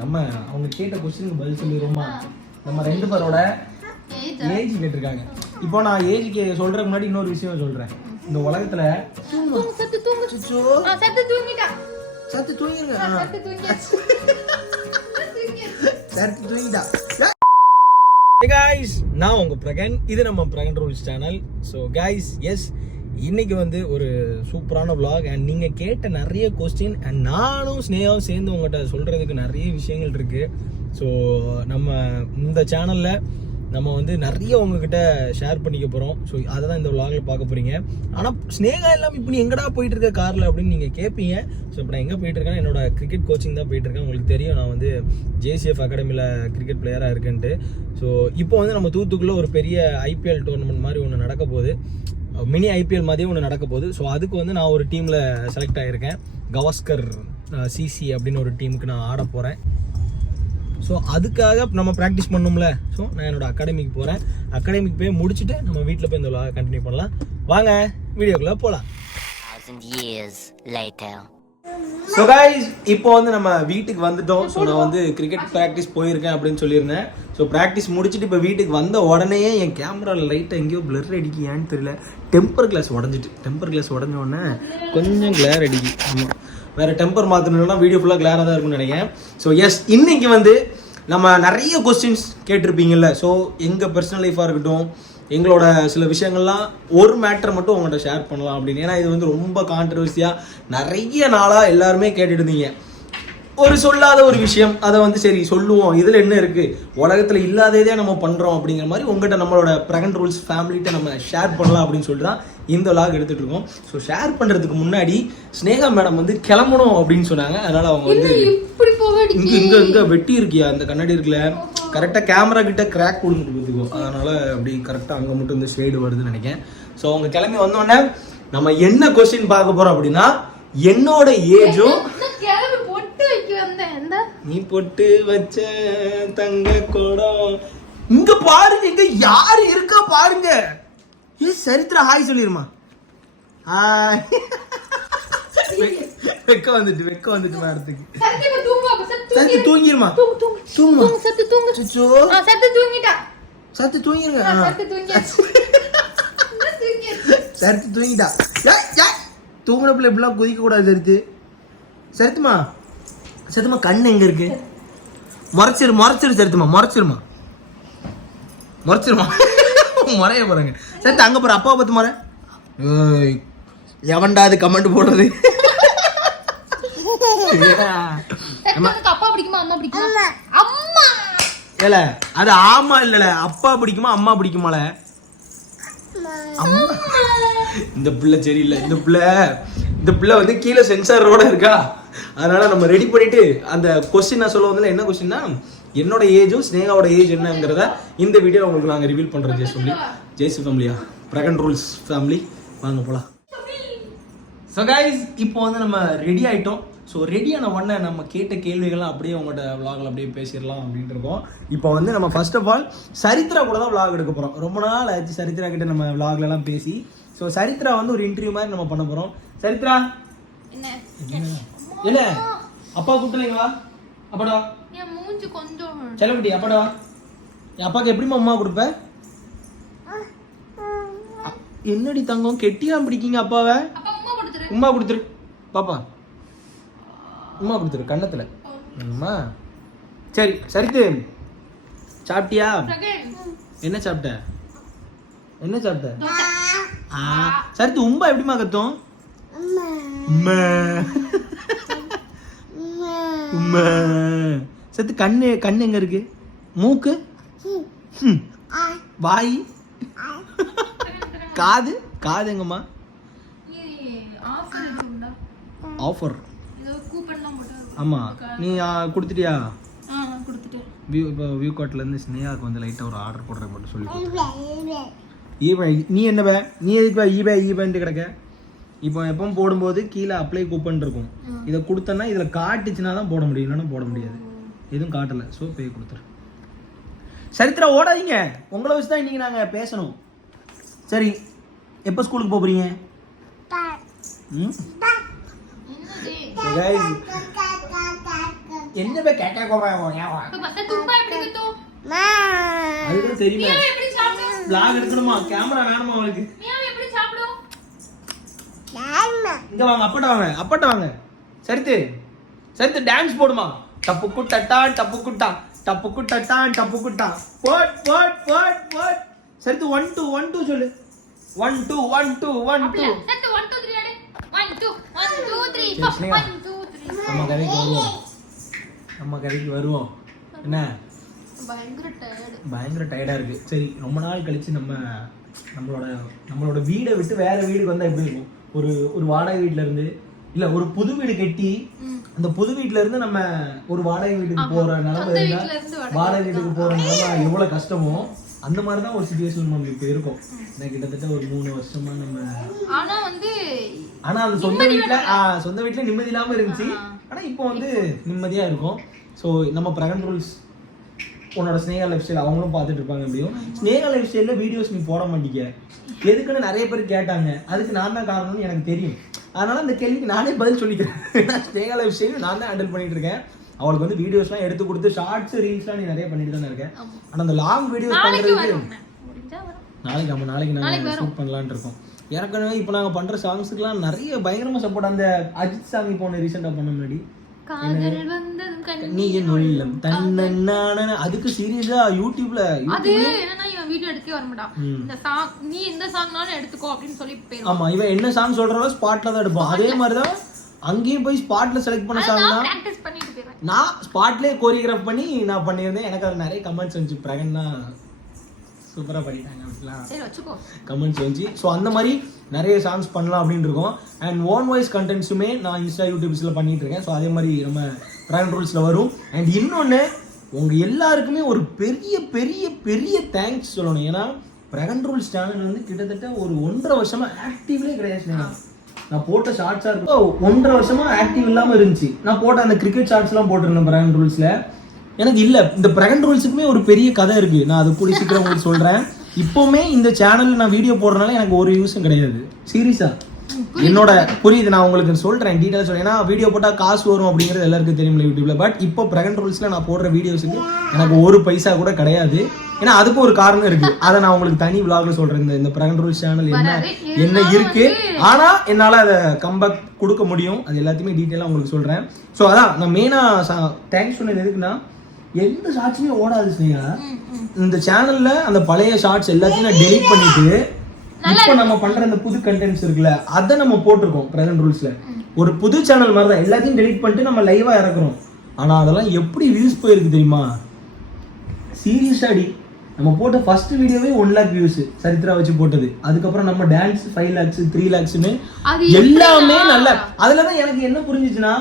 நம்ம அவங்க கேட்ட கொஸ்டினுக்கு பதில் சொல்லிடுவோமா? நம்ம 2 பேரோட ஏஜ் கேட்டிருக்காங்க. இப்போ நான் ஏஜ்க்கு சொல்றதுக்கு முன்னாடி இன்னொரு விஷயம் சொல்றேன். இந்த உலகத்துல நான் உங்க பிரகன், இது நம்ம பிரகன் rules channel. So guys, yes இன்னைக்கு வந்து ஒரு சூப்பரான vlog அண்ட் நீங்கள் கேட்ட நிறைய கொஸ்டின் அண்ட் நானும் ஸ்னேகாவும் சேர்ந்து உங்கள்கிட்ட சொல்கிறதுக்கு நிறைய விஷயங்கள் இருக்குது. ஸோ நம்ம இந்த சேனலில் நம்ம வந்து நிறைய உங்ககிட்ட ஷேர் பண்ணிக்க போகிறோம். ஸோ அதை தான் இந்த vlogல பார்க்க போகிறீங்க. ஆனால் ஸ்னேகா எல்லாம் இப்போ நீ எங்கடா போயிட்டு இருக்க காரில் அப்படின்னு நீங்கள் கேட்பீங்க. ஸோ இப்போ நான் எங்கே போயிட்டு இருக்கேன், என்னோட கிரிக்கெட் கோச்சிங் தான் போயிட்டு இருக்கேன். உங்களுக்கு தெரியும் நான் வந்து JCF அகாடமியில் கிரிக்கெட் பிளேயராக இருக்கேன்ட்டு. ஸோ இப்போ வந்து நம்ம தூத்துக்குள்ளே ஒரு பெரிய IPL டோர்னமெண்ட் மாதிரி ஒன்று நடக்க போகுது. மினி IPL மாதிரியே ஒன்று நடக்க போகுது. ஸோ அதுக்கு வந்து நான் ஒரு டீமில் செலக்ட் ஆகியிருக்கேன். கவாஸ்கர் CC அப்படின்னு ஒரு டீமுக்கு நான் ஆட போகிறேன். ஸோ அதுக்காக நம்ம ப்ராக்டிஸ் பண்ணோம்ல. ஸோ நான் என்னோட அகாடமிக்கு போகிறேன். அகாடமிக்கு போய் முடிச்சுட்டு நம்ம வீட்டில் போய் இந்த vlog கண்டினியூ பண்ணலாம். வாங்க வீடியோக்குள்ளே போகலாம். ஸோ கைஸ், இப்போ வந்து நம்ம வீட்டுக்கு வந்துட்டோம். ஸோ நான் வந்து கிரிக்கெட் ப்ராக்டிஸ் போயிருக்கேன் அப்படின்னு சொல்லியிருந்தேன். ஸோ ப்ராக்டிஸ் முடிச்சுட்டு இப்போ வீட்டுக்கு வந்த உடனே என் கேமராவில் லைட்டாக எங்கேயோ பிளர் அடிக்கு, ஏன்னு தெரியல. டெம்பர் கிளாஸ் உடஞ்ச உடனே கொஞ்சம் கிளேர் அடிக்கு. ஆமாம், வேறு டெம்பர் மாற்றணும்னா வீடியோ ஃபுல்லாக கிளியராக தான் இருக்கும்னு நினைக்கிறேன். ஸோ எஸ், இன்னைக்கு வந்து நம்ம நிறைய கொஸ்டின்ஸ் கேட்டிருப்பீங்கல்ல. ஸோ எங்கள் பர்சனல் லைஃபாக இருக்கட்டும், எங்களோட சில விஷயங்கள்லாம் ஒரு மேட்டரை மட்டும் உங்கள்கிட்ட ஷேர் பண்ணலாம் அப்படின்னு. ஏன்னா இது வந்து ரொம்ப கான்ட்ரவர்சியாக நிறைய நாளாக எல்லாருமே கேட்டுட்டு இருந்தீங்க. ஒரு சொல்லாத ஒரு விஷயம், அதை வந்து சரி சொல்லுவோம், இதில் என்ன இருக்குது, உலகத்தில் இல்லாததே நம்ம பண்ணுறோம் அப்படிங்கிற மாதிரி உங்கள்கிட்ட நம்மளோட பிரகன் ரூல்ஸ் ஃபேமிலிகிட்ட நம்ம ஷேர் பண்ணலாம் அப்படின்னு சொல்லிட்டு தான் இந்த vlog எடுத்துகிட்டு இருக்கோம். ஸோ ஷேர் பண்ணுறதுக்கு முன்னாடி ஸ்னேகா மேடம் வந்து கிளம்பணும் அப்படின்னு சொன்னாங்க. அதனால் அவங்க வந்து இங்கே வெட்டி இருக்கியா இந்த கண்ணாடி இருக்குல்ல, கரெக்டாக கேமரா கிட்ட கிராக் விழுந்துட்டு போதுக்கும். அதனால் அப்படி கரெக்டாக அங்கே மட்டும் இந்த ஷேடு வருதுன்னு நினைக்கிறேன். ஸோ அவங்க கிளம்பி வந்தோடனே நம்ம என்ன கொஸ்டின் பார்க்க போகிறோம் அப்படின்னா, என்னோட ஏஜும் நீ பொட்டு வச்ச தங்க குடம் இங்க பாருங்க, இங்க யாரு இருக்கா பாருங்க. ஏ சரித்ரா ஹாய் சொல்லிருமா. ஹாய். வெக்க வந்துட்டு வரதுக்கு சத்து தூங்கிருமா. தூங்குமா சத்து தூங்கிருங்க. சத்து தூங்கிட்டா. தூங்குற பிள்ளை இப்படிலாம் குதிக்க கூடாது. சரித்துமா கண்ணு எங்க இருக்கு? முறைச்சிரு சரித்துமா, முறைச்சிருமா முறைய போறாங்க. சரி அங்க போற அப்பாவை பார்த்து முறை. எவன்டா அது கமெண்ட் போடுறது? அப்பா பிடிக்குமா அம்மா பிடிக்குமா? அம்மா இல்ல, அது ஆமா இல்லல, அப்பா பிடிக்குமா அம்மா பிடிக்குமால? அம்மா. இந்த பிள்ளை சரியில்லை. இந்த பிள்ளை வந்து கீழே சென்சாரோட இருக்கா. அதனால நம்ம ரெடி பண்ணிட்டு அந்த கொஸ்டின் நான் சொல்ல வந்ததுல என்ன கொஸ்டின்னா, என்னோட ஏஜும் ஸ்னேகாவோட ஏஜ் என்னங்கிறத இந்த வீடியோ உங்களுக்கு நாங்கள் ரிவீல் பண்ணுறோம். ஜேசி ஃபேமிலியா, பிரகன் ரூல்ஸ் ஃபேமிலி, வாங்க போகலாம். ஸோ கைஸ், இப்போ வந்து நம்ம ரெடி ஆகிட்டோம். ஸோ ரெடியான உடனே நம்ம கேட்ட கேள்விகள்லாம் அப்படியே உங்கள்கிட்ட vlogல அப்படியே பேசிடலாம் அப்படின்ட்டு இருக்கோம். இப்போ வந்து நம்ம ஃபர்ஸ்ட் ஆஃப் ஆல் சரித்ரா கூட தான் vlog எடுக்க போகிறோம். ரொம்ப நாள் ஆச்சு சரித்ரா கிட்ட நம்ம vlogலலாம் பேசி. ஸோ சரித்ரா வந்து ஒரு இன்டர்வியூ மாதிரி நம்ம பண்ண போகிறோம். சரித்ரா இல்ல அப்பா கூப்பிட்டுங்களா? அப்பாடா செல்லக்குட்டி, அப்பாடா என் அப்பாவுக்கு எப்படிமா அம்மா கொடுப்ப? என்னடி தங்கம் கெட்டியா பிடிக்கீங்க அப்பாவை? உமா கொடுத்துரு பாப்பா, உமா கொடுத்துரு கண்ணத்துல. அம்மா சரி. சரித்து சாப்பிட்டியா? என்ன சாப்பிட்ட? சரித்து உம்பா எப்படிமா கத்தும்? சத்து கண்ணு எங்க இருக்கு? மூக்கு, வாய், காது எங்கம்மா? ஆஃபர் ஆமா, நீ கொடுத்துட்டியா? வியூ கார்ட்ல இருந்து ஸ்னேகாக்கு வந்து லைட்டா ஒரு ஆர்டர் போடுற மட்டும் சொல்லி. நீ என்ன நீ எதுக்கு ஈபேன்ட்டு கிடக்க? இப்போ எப்பவும் போடும்போது கீழே அப்ளை கூப்பன் இருக்கும். இதை கொடுத்தனா இதில் காட்டுச்சுன்னா தான் போட முடியும், இல்லைன்னா போட முடியாது. எதுவும் காட்டலை. ஸோ பே கொடுத்துரு. சரித்ரா ஓடாதீங்க, உங்களை வச்சு தான் இன்னைக்கு நாங்கள் பேசணும். சரி, எப்போ ஸ்கூலுக்கு போகிறீங்க? என்ன பே கேக்கா கோவா இப்ப பத்த தும்பா எப்படி குத்தும் அது கூட தெரியுமா மியாவ் எப்படி சாப்பிடும் vlog எடுக்கணுமா கேமரா வேணுமா உங்களுக்கு மியாவ் எப்படி சாப்பிடும் இங்க வாங்க அப்பட்ட வாங்க சரித்து டான்ஸ் போடுமா டப்பு குட்டா போட் சரித்து 1 2 சொல்லு 1 2 1 2 1 2 சத்து 1 2 3 ஆடு 1 2 1 2 3 1 2 3 நம்ம கதைக்கு வருவோம் என்ன பயங்கர டயர்டா இருக்கு சரி ரொம்ப நாள் கழிச்சு நம்மளோட வீடை விட்டு வேற வீடுக்கு வந்தா எப்படி இருக்கும் ஒரு வாடகை வீட்ல இருந்து இல்ல ஒரு புது வீடு கட்டி அந்த புது வீட்ல இருந்து நம்ம ஒரு வாடகை வீட்டுக்கு போற நிலைமை இருந்தா வாடகை வீட்டுக்கு போற நிலைமை எவ்வளவு கஷ்டமோ அந்த மாதிரி தான் ஒரு சிச்சுவேஷன் நம்ம இப்ப இருக்கோம் நான் கிட்டத்தட்ட ஒரு 3 வருஷமா நம்ம ஆனா அந்த சொந்த வீட்ல நிம்மதி இல்லாம இருந்துச்சு ஆனா இப்போ வந்து நிம்மதியா இருக்கும் ஸோ நம்ம பிரகன் ரூல்ஸ் உன்னோட ஸ்னேகா லைஃப் ஸ்டைல் அவங்களும் பார்த்துட்டு இருப்பாங்க எப்படியும் ஸ்னேகா லைஃப் ஸ்டைலில் வீடியோஸ் நீ போட மாட்டீங்க எதுக்குன்னு நிறைய பேர் கேட்டாங்க அதுக்கு நான் தான் காரணம்னு எனக்கு தெரியும் அதனால அந்த கேள்விக்கு நானே பதில் சொல்லிக்கிறேன் ஸ்னேகா லைஃப் ஸ்டைல் நான் தான் ஹேண்டில் பண்ணிட்டு இருக்கேன் அவளுக்கு வந்து வீடியோஸ்லாம் எடுத்து கொடுத்து ஷார்ட்ஸ் ரீல்ஸ்லாம் நீ நிறைய பண்ணிட்டு தானே இருக்கேன் ஆனால் அந்த லாங் வீடியோஸ் பண்ணுறதுக்கு நாளைக்கு நாங்கள் ஷூட் பண்ணலான்னு இருக்கோம் ஏற்கனவே இப்போ நாங்கள் பண்ணுற சாங்ஸுக்குலாம் நிறைய பயங்கரமாக சப்போர்ட் அந்த அஜித் சாங் இப்போ ஒன்று ரீசெண்டாக பண்ண முன்னாடி அதுக்கு சீரியஸா யூடியூப்ல அது என்னன்னா இவன் வீடியோ எடுக்கவே வர மாட்டான் இந்த சாங் நீ எந்த சாங்னாலும் எடுத்துக்கோ அப்படினு சொல்லி போயிடும் ஆமா இவன் என்ன சாங் சொல்றானோ ஸ்பாட்ல தான் எடுப்பான் அதே மாதிரி தான் அங்கேயும் போய் ஸ்பாட்ல செலக்ட் பண்ண சாங் தான் பிராக்டீஸ் பண்ணிட்டு போறேன் நான் ஸ்பாட்லயே கோரியோகிராஃப் பண்ணி நான் பண்ணியிருந்தேன் எனக்கு அது நிறைய கமெண்ட்ஸ் வந்துச்சு பிரகன்னா சூப்பரா பண்ணிட்டாங்க அப்படிலாம் சரி வச்சுக்கோ கமெண்ட்ஸ் வந்துச்சு ஸோ அந்த மாதிரி நிறைய சாங்ஸ் பண்ணலாம் அப்படின்னு இருக்கோம் அண்ட் ஓன் வாய்ஸ் கண்டென்ட்ஸுமே நான் இன்ஸ்டா யூடியூப்ஸில் பண்ணிட்டு இருக்கேன் ஸோ அதே மாதிரி நம்ம பிரகன் ரூல்ஸில் வரும் அண்ட் இன்னொன்று உங்கள் எல்லாருக்குமே ஒரு பெரிய பெரிய பெரிய தேங்க்ஸ் சொல்லணும் ஏன்னா பிரகன் ரூல்ஸ் சேனல் வந்து கிட்டத்தட்ட ஒரு 1.5 வருஷமா ஆக்டிவ்லேயே கிடையாது நான் போட்ட ஷார்ட்ஸாக இருக்கும் 1.5 வருஷமா ஆக்டிவ் இல்லாமல் இருந்துச்சு நான் போட்ட அந்த கிரிக்கெட் ஷார்ட்ஸ்லாம் போட்டிருந்தேன் பிரகன் ரூல்ஸில் எனக்கு இல்லை இந்த பிரகன் ரூல்ஸுக்குமே ஒரு பெரிய கதை இருக்கு நான் அது கூடி சீக்கிரம் உங்களுக்கு சொல்கிறேன் இப்போவுமே இந்த சேனலில் நான் வீடியோ போடுறதுனால எனக்கு ஒரு யூஸும் கிடையாது சீரியஸா என்னோட புரியுது நான் உங்களுக்கு சொல்கிறேன் டீட்டெயிலாக சொல்கிறேன் ஏன்னா வீடியோ போட்டால் காசு வரும் அப்படிங்கிறது எல்லாருக்கும் தெரியும்ல யூடியூப்ல பட் இப்போ பிரகன் ரூல்ஸில் நான் போடுற வீடியோஸுக்கு எனக்கு ஒரு பைசா கூட கிடையாது ஏன்னா அதுக்கு ஒரு காரணம் இருக்கு அதை நான் உங்களுக்கு தனி விளாக்ல சொல்கிறேன் இந்த பிரகன் ரூல்ஸ் சேனல் என்ன இருக்கு ஆனால் என்னால் அதை கம்பேக் கொடுக்க முடியும் அது எல்லாத்தையுமே டீட்டெயிலாக உங்களுக்கு சொல்கிறேன் ஸோ அதான் நான் மெயினாக தேங்க்ஸ் சொன்னது எதுக்குன்னா எந்த ஷார்ட்ஸுமே ஓடாது ஸ்னேகா இந்த சேனல்ல அந்த பழைய ஷார்ட்ஸ் எல்லாத்தையும் நான் டெலீட் பண்ணிட்டு இப்போ நம்ம பண்ற அந்த புது கண்டென்ட்ஸ் இருக்குல்ல அதை நம்ம போட்டிருக்கோம் பிரகன் ரூல்ஸ்ல ஒரு புது சேனல் மாதிரி தான் எல்லாத்தையும் டெலீட் பண்ணிட்டு நம்ம லைவா இறக்குறோம் ஆனா அதெல்லாம் எப்படி வியூஸ் போயிருக்கு தெரியுமா சீரியஸாடி நம்ம போட்ட ஃபர்ஸ்ட் வீடியோவே 1 lakh வியூஸ் சரித்ரா வச்சு போட்டது அதுக்கப்புறம் நம்ம டான்ஸ் 5 lakhs 3 lakhsன்னு எல்லாமே நல்ல அதுலதான் எனக்கு என்ன புரிஞ்சிச்சுன்னா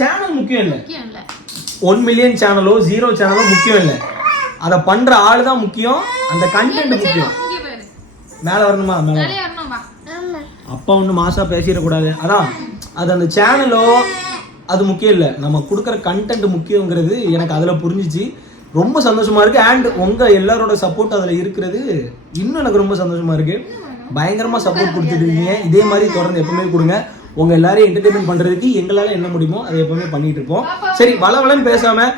சேனல் முக்கியம் இல்ல 1 million சேனலோ 0 சேனலோ முக்கியம் இல்லை அதை பண்ற ஆளு தான் முக்கியம் அந்த கண்டென்ட் முக்கியம் மேல வரணுமா அப்பா ஒண்ணு மாசா பேசிடக்கூடாது அதான் அது அந்த சேனலோ அது முக்கியம் இல்லை நம்ம கொடுக்குற கண்டென்ட் முக்கியங்கிறது எனக்கு அதுல புரிஞ்சிச்சு ரொம்ப சந்தோஷமா இருக்கு அண்ட் உங்க எல்லாரோட சப்போர்ட் அதுல இருக்கிறது இன்னும் எனக்கு ரொம்ப சந்தோஷமா இருக்கு பயங்கரமா சப்போர்ட் கொடுத்துட்டு இருக்கீங்க இதே மாதிரி தொடர்ந்து எப்பவுமே கொடுங்க உங்க எல்லாரையும் என்டர்டைன்மெண்ட் பண்றதுக்கு எங்களால என்ன முடியுமோ அதை எப்பவுமே பண்ணிட்டு இருப்போம் சரி வளவளன்னு பேசாம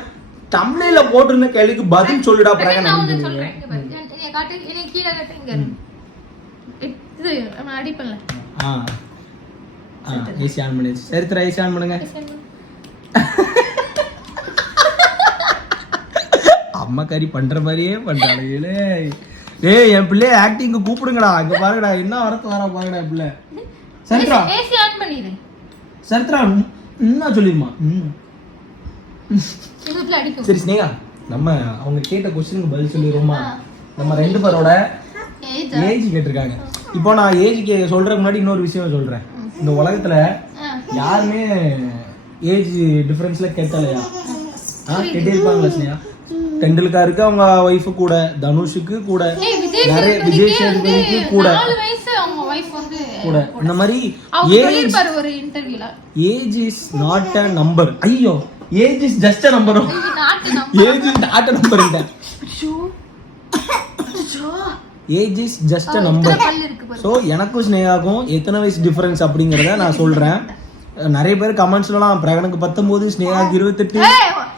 தமிழ்ல போட்டிருந்த கேள்விக்கு பதில் சொல்லுடா பிரகன் சரித்திரா ஏசி ஆன் பண்ணுங்க அம்மா கறி பண்ற மாதிரியே பண்றாளே ஏய் என் பிள்ளை ஆக்டிங்க கூப்பிடுங்கடா இங்க பாருங்கடா என்ன வரத்து வர பாருங்கடா என் பிள்ளை சரித்ரா ஏசி ஆன் பண்ணிடு சரித்ரா என்ன சொல்லிருமா சரி ஸ்னேகா நம்ம அவங்க கேட்ட क्वेश्चनக்கு பதில் சொல்லிரோமா நம்ம ரெண்டு பேரோட ஏஜ் கேட்டிருக்காங்க இப்போ நான் ஏஜ் சொல்றதுக்கு முன்னாடி இன்னொரு விஷயம் சொல்றேன் இந்த உலகத்துல யாருமே ஏஜ் டிஃபரன்ஸ்ல கேட்டலையா கேட்டே இருப்பாங்களா ஸ்னேகா டெண்டுல்கருக்கு அவங்க ஒய்ஃபு கூட தனுஷுக்கு கூட நிறைய விஜய் சேதுபதிக்கு கூட கூட இந்த மாதிரி age is not a number ஐயோ age is just a number age is not a number இல்ல age is just a number so எனக்கும் ஸ்னேகாக்கும் எத்தனை வயசு டிஃபரன்ஸ் அப்படிங்கறத நான் சொல்றேன் நிறைய பேர் கமெண்ட்ஸ்லாம் பிரகனுக்கு 19 ஸ்னேகாக்கு 28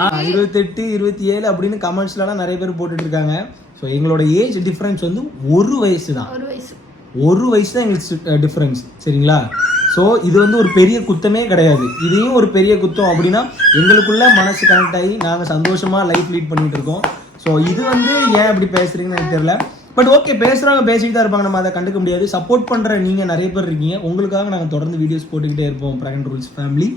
28 27 அப்படின்னு கமெண்ட்ஸ்லாம் நிறைய பேர் போட்டுட்டு இருக்காங்க. ஸோ எங்களோட ஏஜ் டிஃபரன்ஸ் வந்து ஒரு வயசு தான், ஒரு வயசு தான் எங்களுக்கு டிஃபரன்ஸ். சரிங்களா? ஸோ இது வந்து ஒரு பெரிய குத்தமே கிடையாது. இதையும் ஒரு பெரிய குத்தம் அப்படின்னா எங்களுக்குள்ள மனசு கனெக்ட் ஆகி நாங்கள் சந்தோஷமா லைஃப் லீட் பண்ணிட்டு இருக்கோம். ஸோ இது வந்து ஏன் அப்படி பேசுறீங்கன்னு எனக்கு தெரியல. பட் ஓகே, பேசுறவங்க பேசிட்டு தான் இருப்பாங்க, நம்ம அதை கண்டுக்க முடியாது. சப்போர்ட் பண்ற நீங்க நிறைய பேர் இருக்கீங்க, உங்களுக்காக நாங்கள் தொடர்ந்து வீடியோஸ் போட்டுக்கிட்டே இருப்போம். Brand rules family.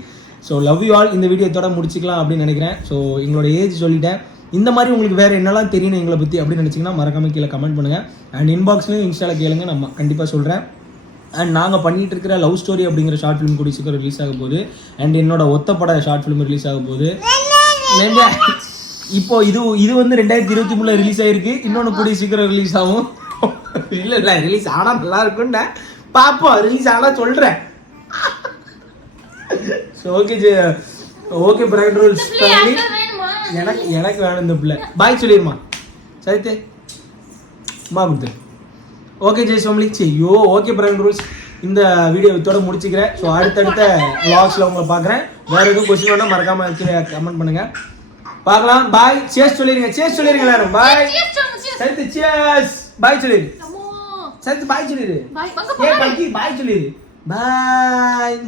So love you all. இந்த வீடியோ இதோட முடிச்சுக்கலாம் அப்படின்னு நினைக்கிறேன். ஸோ எங்களோட ஏஜ் சொல்லிட்டேன். இந்த மாதிரி உங்களுக்கு வேற என்னெல்லாம் தெரியணும் எங்களை பத்தி அப்படின்னு நினைச்சீங்கன்னா மறக்காம கீழே கமெண்ட் பண்ணுங்க. அண்ட் இன்பாக்ஸ்லயும் இன்ஸ்டால கேளுங்க, நம்ம கண்டிப்பா சொல்றேன். அண்ட் நாங்கள் பண்ணிட்டு இருக்கிற லவ் ஸ்டோரி அப்படிங்கிற ஷார்ட் ஃபிலிம் கூடிய சீக்கிரம் ரிலீஸ் ஆக போகுது. அண்ட் என்னோட ஒத்தப்பட ஷார்ட் ஃபிலிம் ரிலீஸ் ஆக போகுது. இப்போ இது வந்து 2023 ரிலீஸ் ஆயிருக்கு. இன்னொன்று கூடிய சீக்கிரம் ரிலீஸ் ஆகும். இல்ல ரிலீஸ் ஆனா நல்லா இருக்கும்னு பாப்போம். ரிலீஸ் ஆனா சொல்றேன். Okay brand rules family. எனக்கு வேணும் இந்த பிள்ளை. பாய் சொல்லிருமா சரித்தே மா கொடுத்து. Okay Jai family. ஐயோ ஓகே பிராண்ட் ரூல்ஸ். இந்த வீடியோ இதோட முடிச்சுக்கிறேன். ஸோ அடுத்தடுத்த vlogsல உங்களை பார்க்குறேன். வேற எதுவும் கொஸ்டின் வேணா மறக்காம கமெண்ட் பண்ணுங்க. பார்க்கலாம். பாய். சேஸ் சொல்லிருங்க எல்லாரும். பாய் சரித்து. சேஸ் பாய் சொல்லிரு. சரித்து பாய் சொல்லிரு. பாய் சொல்லிரு. பாய்.